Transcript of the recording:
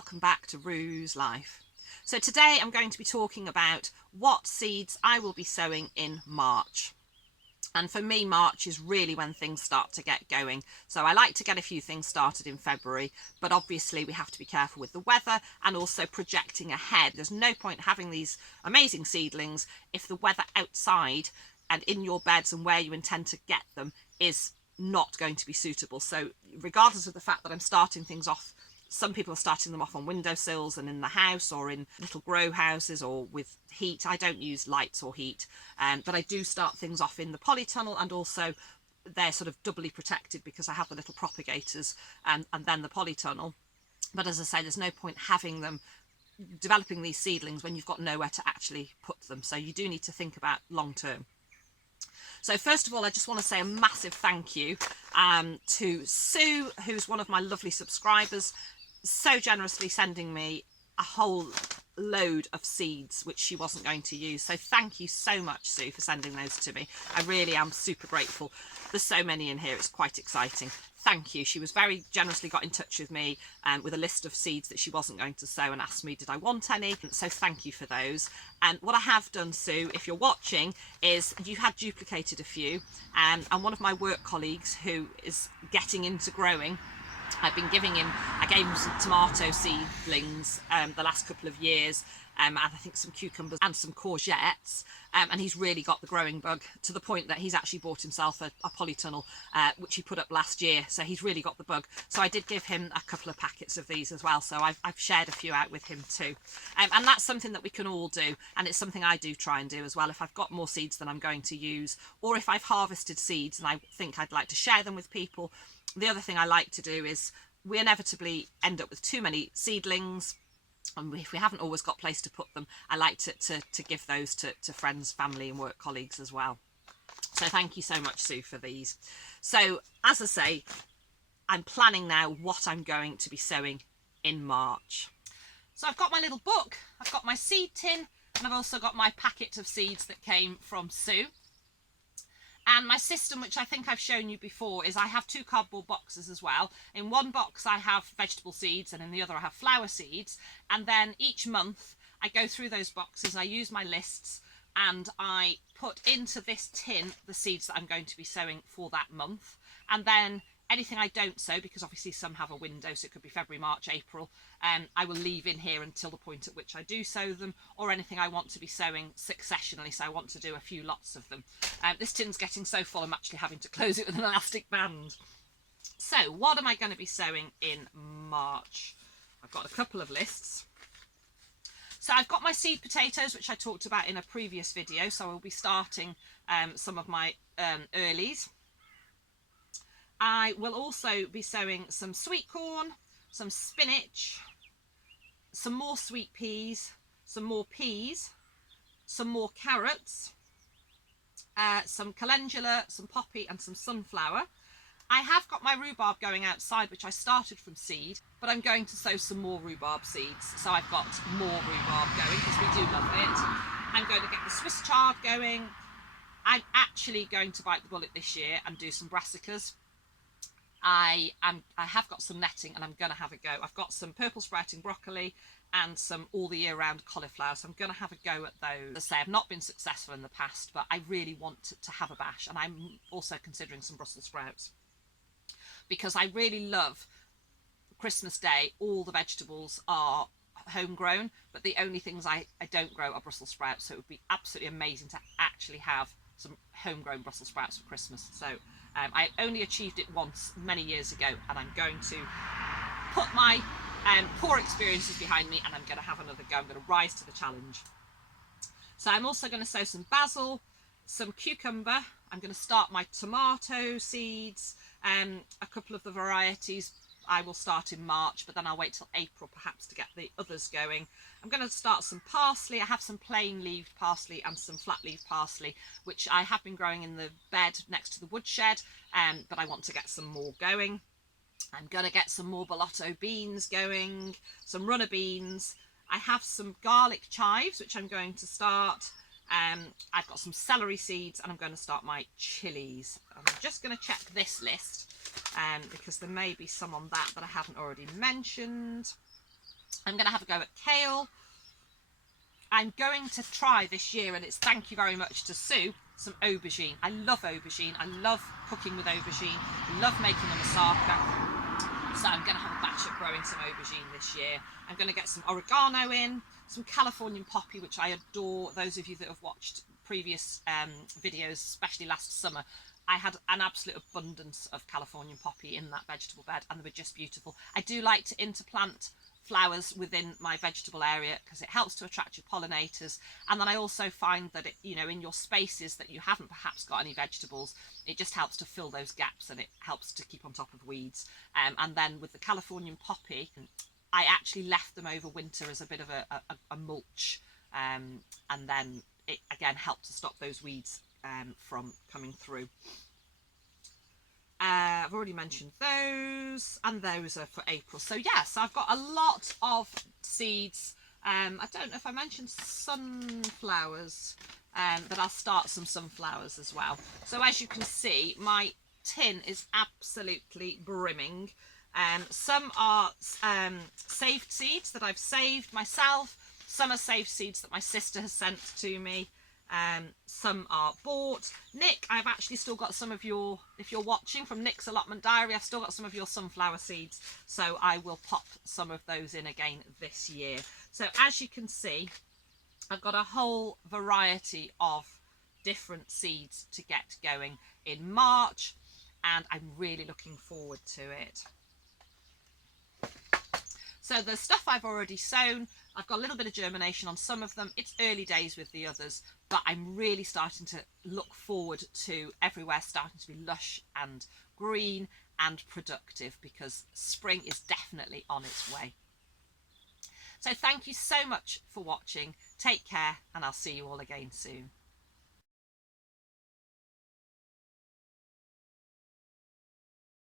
welcome back to Rue's Life. So today I'm going to be talking about what seeds I will be sowing in March. And for me, March is really when things start to get going. So I like to get a few things started in February, but obviously we have to be careful with the weather and also projecting ahead. There's no point having these amazing seedlings if the weather outside and in your beds and where you intend to get them is not going to be suitable. So regardless of the fact that I'm starting things off, some people are starting them off on windowsills and in the house or in little grow houses or with heat. I don't use lights or heat, but I do start things off in the polytunnel, and also they're sort of doubly protected because I have the little propagators and then the polytunnel. But as I say, there's no point having them developing these seedlings when you've got nowhere to actually put them. So you do need to think about long term. So first of all, I just want to say a massive thank you to Sue, who's one of my lovely subscribers, so generously sending me a whole load of seeds which she wasn't going to use. So thank you so much, Sue, for sending those to me. I really am super grateful. There's so many in here, it's quite exciting. Thank you. She was very generously got in touch with me with a list of seeds that she wasn't going to sow and asked me did I want any. So thank you for those. And what I have done, Sue, if you're watching, is you had duplicated a few, and one of my work colleagues who is getting into growing, I gave him some tomato seedlings the last couple of years, and I think some cucumbers and some courgettes, and he's really got the growing bug to the point that he's actually bought himself a polytunnel which he put up last year. So he's really got the bug. So I did give him a couple of packets of these as well, so I've shared a few out with him too, and that's something that we can all do, and it's something I do try and do as well. If I've got more seeds than I'm going to use, or if I've harvested seeds and I think I'd like to share them with people, the other thing I like to do is we inevitably end up with too many seedlings, and if we haven't always got a place to put them, I like to give those to friends, family and work colleagues as well. So thank you so much, Sue, for these. So as I say, I'm planning now what I'm going to be sowing in March. So I've got my little book, I've got my seed tin, and I've also got my packet of seeds that came from Sue. And my system, which I think I've shown you before, is I have two cardboard boxes as well. In one box I have vegetable seeds and in the other I have flower seeds. And then each month I go through those boxes, I use my lists, and I put into this tin the seeds that I'm going to be sowing for that month. And then anything I don't sow, because obviously some have a window, so it could be February, March, April, I will leave in here until the point at which I do sow them, or anything I want to be sowing successionally, so I want to do a few lots of them. This tin's getting so full I'm actually having to close it with an elastic band. So what am I going to be sowing in March? I've got a couple of lists. So I've got my seed potatoes, which I talked about in a previous video, so I will be starting some of my earlies. I will also be sowing some sweet corn, some spinach, some more sweet peas, some more peas, some more carrots, some calendula, some poppy and some sunflower. I have got my rhubarb going outside, which I started from seed, but I'm going to sow some more rhubarb seeds. So I've got more rhubarb going because we do love it. I'm going to get the Swiss chard going. I'm actually going to bite the bullet this year and do some brassicas. I have got some netting and I'm going to have a go. I've got some purple sprouting broccoli and some all the year round cauliflower, so I'm going to have a go at those. As I say, I've not been successful in the past, but I really want to have a bash, and I'm also considering some Brussels sprouts because I really love Christmas Day. All the vegetables are homegrown, but the only things I don't grow are Brussels sprouts, so it would be absolutely amazing to actually have some homegrown Brussels sprouts for Christmas. So I only achieved it once many years ago, and I'm going to put my poor experiences behind me and I'm going to have another go. I'm going to rise to the challenge. So I'm also going to sow some basil, some cucumber. I'm going to start my tomato seeds, a couple of the varieties I will start in March, but then I'll wait till April perhaps to get the others going. I'm going to start some parsley. I have some plain leaved parsley and some flat leaved parsley, which I have been growing in the bed next to the woodshed, but I want to get some more going. I'm going to get some more bellotto beans going, some runner beans. I have some garlic chives, which I'm going to start. I've got some celery seeds, and I'm going to start my chilies. I'm just going to check this list because there may be some on that I haven't already mentioned. I'm going to have a go at kale. I'm going to try this year, and it's thank you very much to Sue, some aubergine. I love aubergine. I love cooking with aubergine. I love making a moussaka. So I'm going to have a batch of growing some aubergine this year. I'm going to get some oregano in, some Californian poppy, which I adore. Those of you that have watched previous videos, especially last summer, I had an absolute abundance of Californian poppy in that vegetable bed, and they were just beautiful. I do like to interplant flowers within my vegetable area because it helps to attract your pollinators, and then I also find that it, you know, in your spaces that you haven't perhaps got any vegetables, it just helps to fill those gaps, and it helps to keep on top of weeds. And then with the Californian poppy, I actually left them over winter as a bit of a mulch, and then it again helped to stop those weeds from coming through. I've already mentioned those, and those are for April. So yes, I've got a lot of seeds. I don't know if I mentioned sunflowers, but I'll start some sunflowers as well. So as you can see, my tin is absolutely brimming. Some are saved seeds that I've saved myself. Some are saved seeds that my sister has sent to me. Some are bought. Nick, I've actually still got some of your, if you're watching from Nick's allotment diary, I've still got some of your sunflower seeds, so I will pop some of those in again this year. So as you can see, I've got a whole variety of different seeds to get going in March, and I'm really looking forward to it. So the stuff I've already sown, I've got a little bit of germination on some of them. It's early days with the others, but I'm really starting to look forward to everywhere starting to be lush and green and productive, because spring is definitely on its way. So thank you so much for watching. Take care, and I'll see you all again soon.